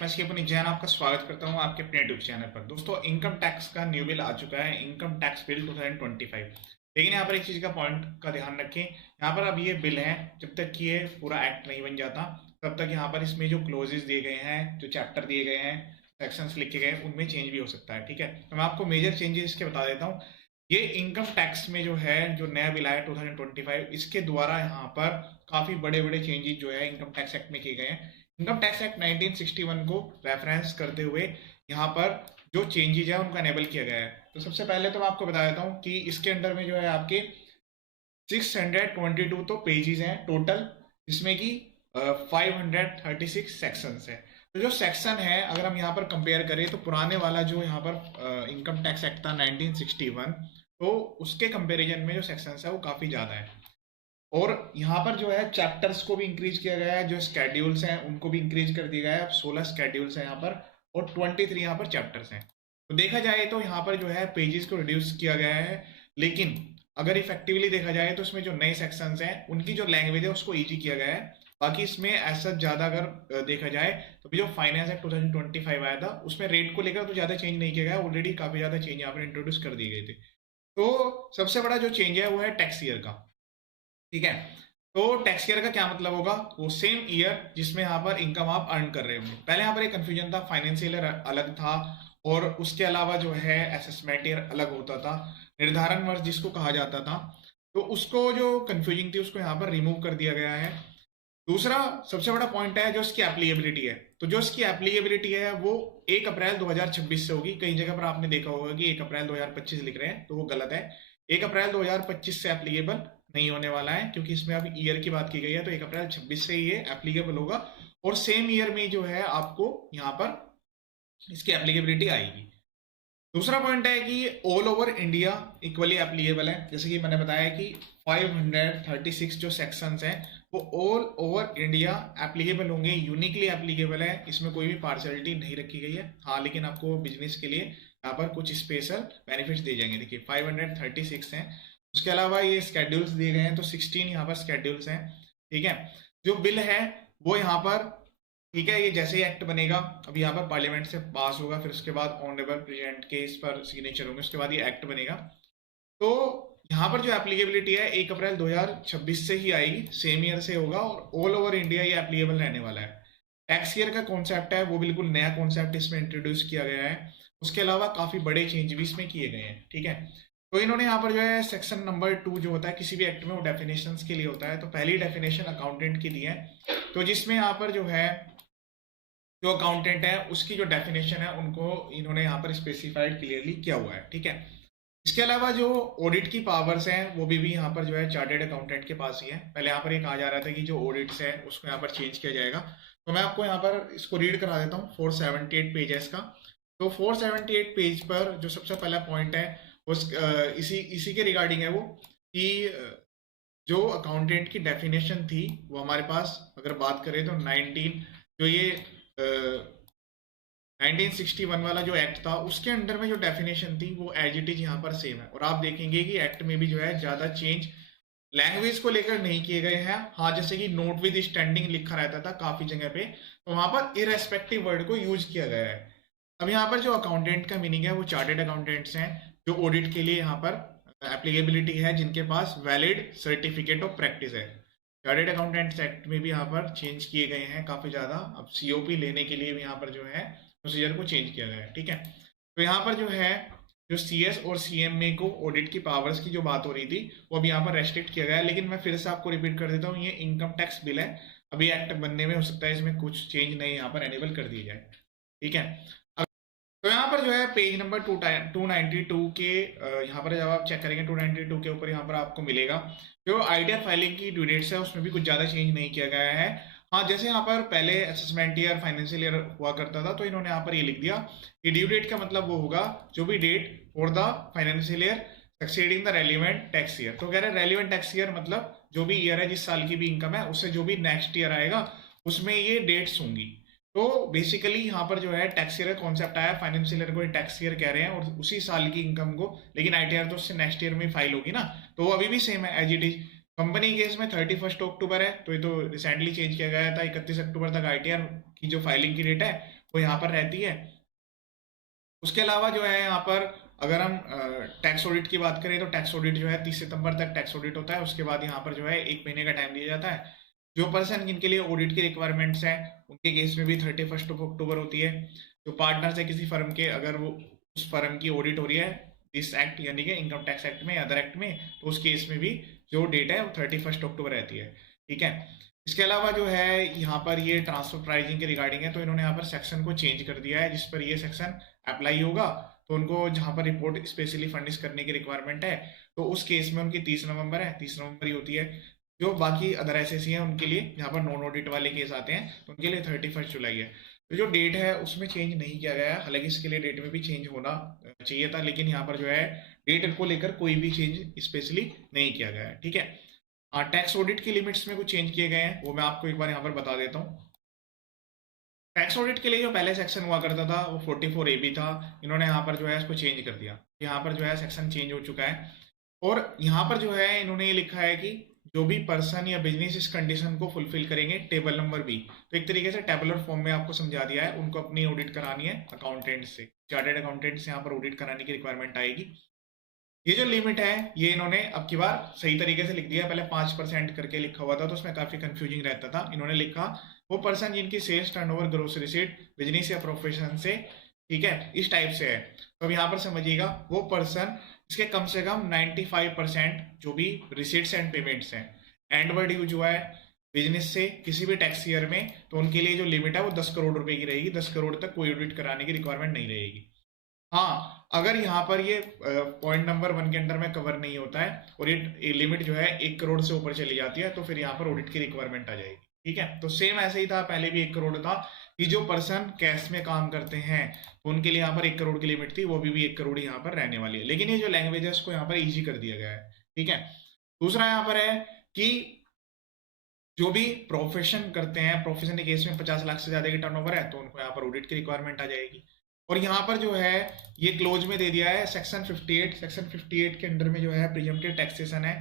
मैं अपनी जैन आपका स्वागत करता हूं आपके अपने यूट्यूब चैनल पर। दोस्तों, इनकम टैक्स का न्यू बिल आ चुका है, इनकम टैक्स बिल 2025। लेकिन यहाँ पर एक चीज़ का पॉइंट का ध्यान रखें। यहाँ पर अब ये बिल है, जब तक कि ये पूरा एक्ट नहीं बन जाता तब तक यहाँ पर इसमें जो क्लोजेस दिए गए हैं, जो चैप्टर दिए गए हैं, सेक्शंस लिखे गए हैं, उनमें चेंज भी हो सकता है। ठीक है, तो मैं आपको मेजर चेंजेस इसके बता देता हूँ। ये इनकम टैक्स में जो है, जो नया बिल आया 2025, इसके द्वारा यहाँ पर काफ़ी बड़े बड़े चेंजेस जो है इनकम टैक्स एक्ट में किए गए हैं। इनकम टैक्स एक्ट 1961 को रेफरेंस करते हुए यहाँ पर जो चेंजेज है उनको एनेबल किया गया है। तो सबसे पहले तो मैं आपको बता देता हूँ कि इसके अंडर में जो है आपके 622 तो पेजेस हैं टोटल, जिसमें कि 536 सेक्शंस है। तो जो सेक्शन है, अगर हम यहाँ पर कंपेयर करें तो पुराने वाला जो यहाँ पर इनकम टैक्स एक्ट था 1961, तो उसके कंपैरिजन में जो सेक्शंस है वो काफ़ी ज़्यादा है। और यहाँ पर जो है चैप्टर्स को भी इंक्रीज किया गया है, जो स्केड्यूल्स हैं उनको भी इंक्रीज कर दिया गया है। अब 16 स्केड्यूल्स हैं यहाँ पर और 23 यहाँ पर चैप्टर्स हैं। तो देखा जाए तो यहाँ पर जो है पेजेस को रिड्यूस किया गया है, लेकिन अगर इफेक्टिवली देखा जाए तो इसमें जो नए सेक्शंस हैं उनकी जो लैंग्वेज है उसको ईजी किया गया है। बाकी इसमें ऐसा ज़्यादा अगर देखा जाए तो जो फाइनेंस एक्ट 2025 आया था उसमें रेट को लेकर तो ज़्यादा चेंज नहीं किया गया, ऑलरेडी काफ़ी ज़्यादा चेंज यहाँ पर इंट्रोड्यूस कर दिए गए थे। तो सबसे बड़ा जो चेंज है वो है टैक्स ईयर का। ठीक है, तो टैक्स ईयर का क्या मतलब होगा? वो सेम ईयर जिसमें यहाँ पर इनकम आप अर्न कर रहे होंगे। पहले यहाँ पर एक कंफ्यूजन था, फाइनेंशियल ईयर अलग था और उसके अलावा जो है असेसमेंट ईयर अलग होता था, निर्धारण वर्ष जिसको कहा जाता था। तो उसको जो कंफ्यूजिंग थी उसको यहाँ पर रिमूव कर दिया गया है। दूसरा सबसे बड़ा पॉइंट है जो इसकी एप्लीकेबिलिटी है। तो जो इसकी एप्लीकेबिलिटी है वो 1 अप्रैल 2026 से होगी। कई जगह पर आपने देखा होगा कि 1 अप्रैल 2025 लिख रहे हैं, तो वो गलत है। 1 अप्रैल 2025 से एप्लीकेबल नहीं होने वाला है, क्योंकि इसमें अभी ईयर की बात की गई है। तो 1 अप्रैल 26 से ये एप्लीकेबल होगा और सेम ईयर में जो है आपको यहाँ पर इसकी एप्लीकेबिलिटी आएगी। दूसरा पॉइंट है कि all over India equally applicable है। जैसे कि मैंने बताया कि 536 जो सेक्शंस हैं वो ऑल ओवर इंडिया एप्लीकेबल होंगे, यूनिकली एप्लीकेबल है, इसमें कोई भी पार्शलिटी नहीं रखी गई है। हाँ, लेकिन आपको बिजनेस के लिए यहाँ पर कुछ स्पेशल बेनिफिट्स दिए जाएंगे। देखिए 536 हैं, उसके अलावा ये स्केड्यूल्स दिए गए हैं, तो 16 यहाँ पर स्केड्यूल्स हैं। ठीक है, जो बिल है वो यहाँ पर, ठीक है, ये जैसे ही एक्ट बनेगा, अभी यहाँ पर पार्लियामेंट से पास होगा, फिर उसके बाद ऑनरेबल प्रेसिडेंट के इस पर सिग्नेचर होंगे, उसके बाद ये एक्ट बनेगा। तो यहाँ पर जो एप्लीकेबिलिटी है 1 अप्रैल 2026 से ही आएगी, सेम ईयर से होगा और ऑल ओवर इंडिया ये एप्लीकेबल रहने वाला है। टैक्स ईयर का कॉन्सेप्ट है वो बिल्कुल नया कॉन्सेप्ट इसमें इंट्रोड्यूस किया गया है। उसके अलावा काफ़ी बड़े चेंज भी इसमें किए गए हैं। ठीक है, तो इन्होंने यहाँ पर जो है सेक्शन नंबर 2 जो होता है किसी भी एक्ट में, वो डेफिनेशन के लिए होता है। तो पहली डेफिनेशन अकाउंटेंट की दी है, तो जिसमें यहाँ पर जो है जो अकाउंटेंट है उसकी जो डेफिनेशन है उनको इन्होंने यहाँ पर स्पेसिफाइड क्लियरली किया हुआ है। ठीक है, इसके अलावा जो ऑडिट की पावर्स हैं वो भी यहाँ पर जो है चार्टर्ड अकाउंटेंट के पास ही है। पहले यहाँ पर ये कहा जा रहा था कि जो ऑडिट्स है उसको यहाँ पर चेंज किया जाएगा। तो मैं आपको यहाँ पर इसको रीड करा देता हूँ। 478 पेज है इसका। तो 478 पेज पर जो सबसे पहला पॉइंट है उस इसी इसी के रिगार्डिंग है वो, कि जो अकाउंटेंट की डेफिनेशन थी वो हमारे पास अगर बात करें तो 19 जो ये 1961 वाला जो एक्ट था उसके अंडर में जो डेफिनेशन थी वो एज इट इज यहाँ पर सेम है। और आप देखेंगे कि एक्ट में भी जो है ज़्यादा चेंज लैंग्वेज को लेकर नहीं किए गए हैं। हाँ, जैसे कि नोट विद स्टैंडिंग लिखा रहता था काफ़ी जगह पे, तो वहाँ पर इरेस्पेक्टिव वर्ड को यूज किया गया है। अब यहाँ पर जो अकाउंटेंट का मीनिंग है वो चार्टेड अकाउंटेंट्स हैं, जो ऑडिट के लिए यहाँ पर एप्लीकेबिलिटी है, जिनके पास वैलिड सर्टिफिकेट ऑफ प्रैक्टिस है। चार्टेड अकाउंटेंट्स एक्ट में भी यहाँ पर चेंज किए गए हैं काफ़ी ज़्यादा। अब सीओपी लेने के लिए भी यहाँ पर जो है प्रोसीजर को चेंज किया गया है। ठीक है, तो यहाँ पर जो है जो सीएस और सीएमए को ऑडिट की पावर्स की जो बात हो रही थी वो अभी यहाँ पर रेस्ट्रिक्ट किया गया है। लेकिन मैं फिर से आपको रिपीट कर देता हूँ, ये इनकम टैक्स बिल है, अभी एक्ट बनने में हो सकता है इसमें कुछ चेंज नहीं यहाँ पर एनेबल कर दिए जाए। ठीक है, तो यहाँ पर जो है पेज नंबर 292 के यहाँ पर जब आप चेक करेंगे 292 के ऊपर यहाँ पर आपको मिलेगा जो आइडिया फाइलिंग की ड्यू डेट्स है, उसमें भी कुछ ज़्यादा चेंज नहीं किया गया है। हाँ, जैसे यहाँ पर पहले असेसमेंट ईयर फाइनेंशियल ईयर हुआ करता था, तो इन्होंने यहाँ पर ये लिख दिया कि ड्यू डेट का मतलब वो होगा जो भी date for the financial year succeeding the relevant tax year. तो कह रहे हैं रेलिवेंट टैक्स ईयर मतलब जो भी ईयर है, जिस साल की भी इनकम है, उससे जो भी नेक्स्ट ईयर आएगा उसमें ये डेट्स होंगी। तो बेसिकली यहाँ पर जो है टैक्स ईयर कॉन्सेप्ट आया, फाइनेंशियल ईयर को टैक्स ईयर कह रहे हैं और उसी साल की इनकम को, लेकिन आईटीआर तो उससे नेक्स्ट ईयर में फाइल होगी ना, तो वो अभी भी सेम है as it is. Company case में 31 अक्टूबर है, तो ये तो रिसेंटली चेंज किया गया था, 31 अक्टूबर तक आईटीआर की जो फाइलिंग की डेट है वो यहाँ पर रहती है। उसके अलावा जो है यहाँ पर अगर हम टैक्स ऑडिट की बात करें तो टैक्स ऑडिट जो है 30 सितंबर तक टैक्स ऑडिट होता है। उसके बाद यहाँ पर जो है 1 महीने का टाइम दिया जाता है। जो पर्सन जिनके लिए ऑडिट की रिक्वायरमेंट्स हैं उनके केस में भी 31 अक्टूबर होती है। जो पार्टनर्स है किसी फर्म के, अगर वो उस फर्म की ऑडिट हो रही है इस एक्ट यानी कि इनकम टैक्स एक्ट में या अदर एक्ट में, तो उस केस में भी जो डेट है वो 31 अक्टूबर रहती है। ठीक है। इसके अलावा जो है यहाँ पर ये ट्रांसफर प्राइसिंग के रिगार्डिंग है, तो इन्होंने यहाँ पर सेक्शन को चेंज कर दिया है जिस पर ये सेक्शन अप्लाई होगा। तो उनको जहाँ पर रिपोर्ट स्पेशली फर्निश करने की रिक्वायरमेंट है तो उस केस में उनकी 30 नवंबर है, 30 नवंबर ही होती है। जो बाकी अदर एसएससी है उनके लिए जहाँ पर नॉन ऑडिट वाले केस आते हैं तो उनके लिए 31 जुलाई है। तो जो डेट है उसमें चेंज नहीं किया गया है, हालांकि इसके लिए डेट में भी चेंज होना चाहिए था, लेकिन यहाँ पर जो है डेट को लेकर कोई भी चेंज स्पेशली नहीं किया गया है। ठीक है। टैक्स ऑडिट की लिमिट्स में कुछ चेंज किए गए हैं, वो मैं आपको एक बार यहाँ पर बता देता हूँ। टैक्स ऑडिट के लिए जो पहले सेक्शन हुआ करता था वो 44AB था। इन्होंने यहाँ पर जो है इसको चेंज कर दिया। यहाँ पर जो है सेक्शन चेंज हो चुका है और यहाँ पर जो है इन्होंने ये लिखा है कि जो भी पर्सन या बिजनेस इस कंडीशन को फुलफिल करेंगे टेबल नंबर बी, तो एक तरीके से टेबुलर फॉर्म में आपको समझा दिया है, उनको अपनी ऑडिट करानी है अकाउंटेंट से, चार्टर्ड अकाउंटेंट से यहाँ पर ऑडिट कराने की रिक्वायरमेंट आएगी। ये जो लिमिट है ये इन्होंने अब की बार सही तरीके से लिख दिया। पहले 5% करके लिखा हुआ था तो उसमें काफी कंफ्यूजिंग रहता था। इन्होंने लिखा वो पर्सन जिनकी sales turnover gross receipt business या प्रोफेशन से, ठीक है, इस टाइप से है। तो अब यहाँ पर समझिएगा वो पर्सन इसके कम से कम 95% जो भी रिसीट्स एंड पेमेंट्स हैं एंडवर्ड ड्यू हुआ है बिजनेस से किसी भी टैक्स ईयर में, तो उनके लिए जो लिमिट है वो 10 करोड़ रुपए की रहेगी। 10 करोड़ तक कोई ऑडिट कराने की रिक्वायरमेंट नहीं रहेगी। हाँ, अगर यहाँ पर ये पॉइंट नंबर 1 के अंडर में कवर नहीं होता है और ये लिमिट जो है 1 करोड़ से ऊपर चली जाती है तो फिर यहाँ पर ऑडिट की रिक्वायरमेंट आ जाएगी। ठीक है। तो सेम ऐसे ही था, पहले भी 1 करोड़ था कि जो पर्सन कैश में काम करते हैं तो उनके लिए यहाँ पर 1 करोड़ की लिमिट थी, वो भी 1 करोड़ यहाँ पर रहने वाली है। लेकिन ये जो लैंग्वेज है उसको यहाँ पर ईजी कर दिया गया है। ठीक है। दूसरा यहाँ पर है कि जो भी प्रोफेशन करते हैं, प्रोफेशन के केस में 50 लाख से ज्यादा की टर्नओवर है तो उनको यहाँ पर ऑडिट की रिक्वायरमेंट आ जाएगी। और यहाँ पर जो है ये क्लोज में दे दिया है सेक्शन 58। सेक्शन 58 के अंडर में जो है प्रीजम्पटिव टैक्सेशन है,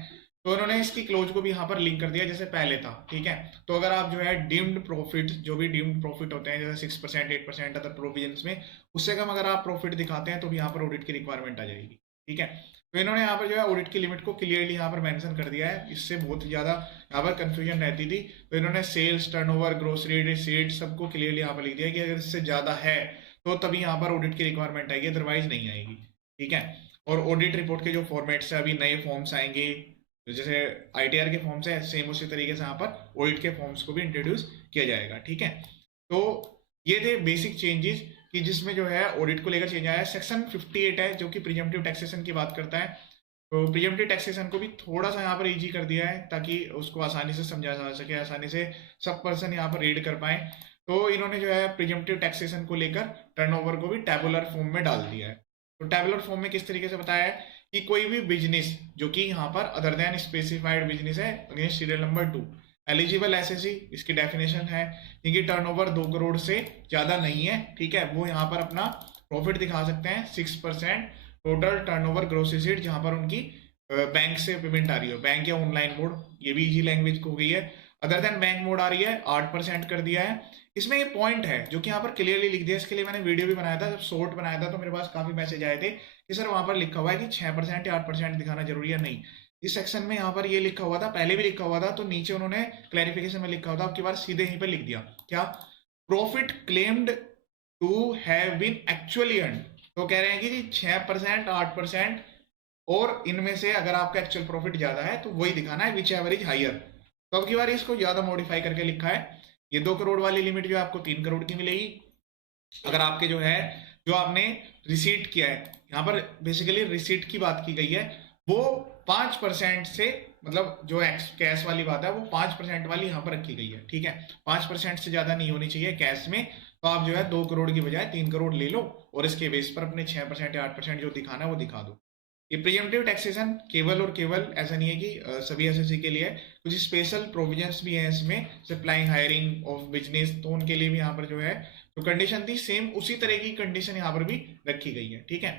तो उन्होंने इसकी क्लोज को भी यहाँ पर लिंक कर दिया जैसे पहले था। ठीक है। तो अगर आप जो है डीम्ड प्रॉफिट, जो भी डीम्ड प्रॉफिट होते हैं जैसे 6%, 8% अदर प्रोविजंस में, उससे कम अगर आप प्रॉफिट दिखाते हैं तो भी यहाँ पर ऑडिट की रिक्वायरमेंट आ जाएगी। ठीक है। तो इन्होंने यहाँ पर जो है ऑडिट की लिमिट को क्लियरली यहाँ पर मेंशन कर दिया है। इससे बहुत ज्यादा यहाँ पर कंफ्यूजन रहती थी, तो इन्होंने सेल्स टर्नओवर ग्रोसरी रिसीट सबको क्लियरली यहाँ पर लिख दिया कि अगर इससे ज्यादा है तो तभी यहाँ पर ऑडिट की रिक्वायरमेंट आएगी, अदरवाइज नहीं आएगी। ठीक है। और ऑडिट रिपोर्ट के जो फॉर्मेट्स है अभी नए फॉर्म्स आएंगे, तो जैसे आईटीआर के फॉर्म्स है सेम उसी तरीके से यहाँ पर ऑडिट के फॉर्म्स को भी इंट्रोड्यूस किया जाएगा। ठीक है। तो ये थे बेसिक चेंजेस कि जिसमें जो है ऑडिट को लेकर चेंज आया है। सेक्शन 58 है जो कि प्रीजम्पटिव टैक्सेशन की बात करता है, तो प्रीजम्पटिव टैक्सेशन को भी थोड़ा सा यहाँ पर इजी कर दिया है ताकि उसको आसानी से समझा जा सके, आसानी से सब पर्सन यहाँ पर रीड कर पाए। तो इन्होंने जो है प्रीजम्पटिव टैक्सेशन को लेकर टर्नओवर को भी टेबुलर फॉर्म में डाल दिया है। तो टेबुलर फॉर्म में किस तरीके से बताया है कि कोई भी बिजनेस जो कि यहाँ पर अदर देन स्पेसिफाइड बिजनेस है against serial number 2 eligible SSC, इसकी डेफिनेशन है इनकी टर्नओवर 2 करोड़ से ज्यादा नहीं है। ठीक है। वो यहाँ पर अपना प्रॉफिट दिखा सकते हैं 6% टोटल टर्नओवर ग्रॉस रिसीट, जहां पर उनकी बैंक से पेमेंट आ रही है, बैंक या ऑनलाइन मोड, ये भी इजी लैंग्वेज हो गई है। अदर देन बैंक मोड आ रही है 8% कर दिया है। इसमें ये पॉइंट है जो कि यहाँ पर क्लियरली लिख दिया। इसके लिए मैंने वीडियो भी बनाया था, जब शॉर्ट बनाया था तो मेरे पास काफी मैसेज आए थे कि सर वहां पर लिखा हुआ है कि 6% या 8% दिखाना जरूरी है। नहीं, इस सेक्शन में यहाँ पर ये लिखा हुआ था, पहले भी लिखा हुआ था, तो नीचे उन्होंने क्लैरिफिकेशन में लिखा हुआ था, आपकी बार सीधे यहीं पर लिख दिया क्या, profit claimed to have been actually earned. तो कह रहे हैं कि 6%, 8% और इनमें से अगर आपका एक्चुअल प्रॉफिट ज्यादा है तो वही दिखाना है, विच एवरेज हायर। तो अब की बार इसको ज्यादा मॉडिफाई करके लिखा है। ये 2 करोड़ वाली लिमिट जो आपको 3 करोड़ की मिलेगी अगर आपके जो है जो आपने रिसीट किया है, यहाँ पर बेसिकली रिसीट की बात की गई है, वो 5% से, मतलब जो कैश वाली बात है वो 5% वाली यहाँ पर रखी गई है। ठीक है। 5% से ज्यादा नहीं होनी चाहिए कैश में। तो आप जो है 2 करोड़ की बजाय 3 करोड़ ले लो और इसके बेस पर अपने 6% या 8% जो दिखाना है वो दिखा दो। ये प्रीएम्प्टिव टैक्सेशन केवल और केवल ऐसा नहीं है कि सभी एसएससी के लिए, कुछ स्पेशल प्रोविजंस भी हैं इसमें, सप्लाइंग हायरिंग ऑफ बिजनेस, तो उनके लिए भी यहाँ पर जो है तो कंडीशन थी सेम उसी तरह की कंडीशन यहाँ पर भी रखी गई है। ठीक है।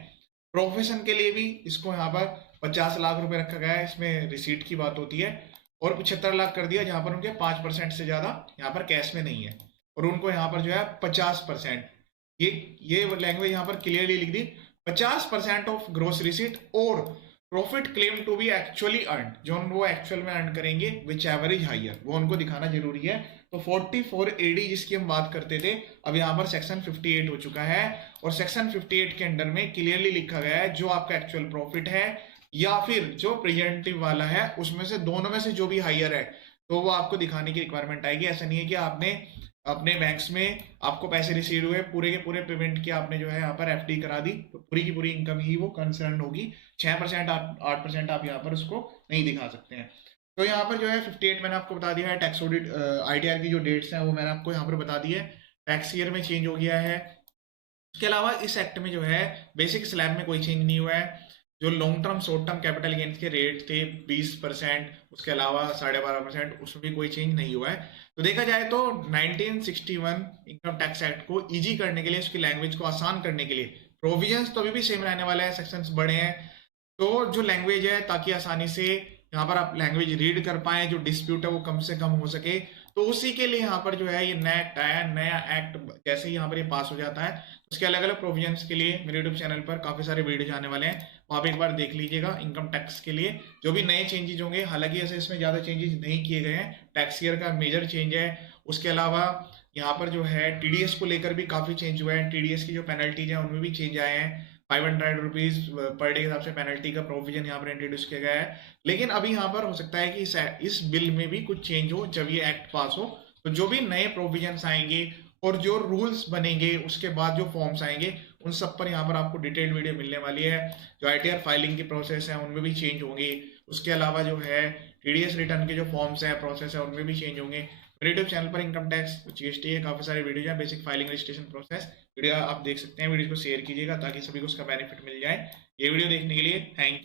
प्रोफेशन के लिए भी इसको यहाँ पर 50 लाख रुपए रखा गया है, इसमें रिसीट की बात होती है, और 75 लाख कर दिया जहां पर उनके 5% से ज्यादा यहाँ पर कैश में नहीं है, और उनको यहाँ पर जो है 50% ये लैंग्वेज यहाँ पर क्लियरली लिख दी, 50% ऑफ ग्रोस रिसीट और profit claim to be actually earn, जो वो एक्चुअल में अर्न करेंगे विच एवरेज हाइयर, वो उनको दिखाना जरूरी है। तो 44 एडी जिसकी हम बात करते थे, अब यहाँ पर सेक्शन 58 हो चुका है, और सेक्शन 58 के अंडर में क्लियरली लिखा गया है जो आपका एक्चुअल प्रॉफिट है या फिर जो प्रेजेंटिव वाला है, उसमें से दोनों में से जो भी हाइयर है तो वो आपको दिखाने की रिक्वायरमेंट आएगी। ऐसा नहीं है कि आपने अपने बैंक्स में आपको पैसे रिसीव हुए, पूरे के पूरे पेमेंट की आपने जो है यहाँ पर एफडी करा दी, तो पूरी की पूरी इनकम ही वो कंसर्न होगी। 6% 8% आप यहाँ पर उसको नहीं दिखा सकते हैं। तो यहाँ पर जो है 58 मैंने आपको बता दिया है। टैक्स ऑडिट आईटीआर की जो डेट्स हैं वो मैंने आपको यहाँ पर बता दी है। टैक्स ईयर में चेंज हो गया है। उसके अलावा इस एक्ट में जो है बेसिक स्लैब में कोई चेंज नहीं हुआ है। जो long term short term capital gains के रेट थे 20%, उसके अलावा 12.5%, उसमें भी कोई चेंज नहीं हुआ है। तो देखा जाए तो 1961 इनकम टैक्स एक्ट को इजी करने के लिए, उसकी लैंग्वेज को आसान करने के लिए, प्रोविजंस तो अभी भी सेम रहने वाला है, सेक्शंस बढ़े हैं, तो जो लैंग्वेज है ताकि आसानी से यहाँ पर आप लैंग्वेज रीड कर पाए, जो डिस्प्यूट है वो कम से कम हो सके, तो उसी के लिए यहाँ पर जो है ये नया एक्ट आया। नया एक्ट जैसे ही यहाँ पर ये पास हो जाता है, उसके अलग अलग प्रोविजंस के लिए मेरे यूट्यूब चैनल पर काफी सारे वीडियो आने वाले हैं, वहाँ पे एक बार देख लीजिएगा। इनकम टैक्स के लिए जो भी नए चेंजेस होंगे, हालांकि ऐसे इसमें ज्यादा चेंजेस नहीं किए गए हैं, टैक्स ईयर का मेजर चेंज है। उसके अलावा यहाँ पर जो है टीडीएस को लेकर भी काफी चेंज हुआ है। टीडीएस की जो पेनल्टीज है उनमें भी चेंज आए हैं। 500 रुपीज पर डे के हिसाब से पेनल्टी का प्रोविजन यहाँ पर इंट्रोड्यूस किया गया है। लेकिन अभी यहाँ पर हो सकता है कि इस बिल में भी कुछ चेंज हो जब ये एक्ट पास हो, तो जो भी नए प्रोविजंस आएंगे और जो रूल्स बनेंगे, उसके बाद जो फॉर्म्स आएंगे, उन सब पर यहाँ पर आपको डिटेल्ड वीडियो मिलने वाली है। जो आईटीआर फाइलिंग की प्रोसेस है उनमें भी चेंज होंगे। उसके अलावा जो है टीडीएस रिटर्न के जो फॉर्म्स है, प्रोसेस है, उनमें भी चेंज होंगे। मेरे यूट्यूब चैनल पर इनकम टैक्स जीएसटी है, काफी सारे वीडियो है, basic filing registration process video आप देख सकते हैं। वीडियो को शेयर कीजिएगा ताकि सभी को उसका बेनिफिट मिल जाए। ये वीडियो देखने के लिए थैंक यू।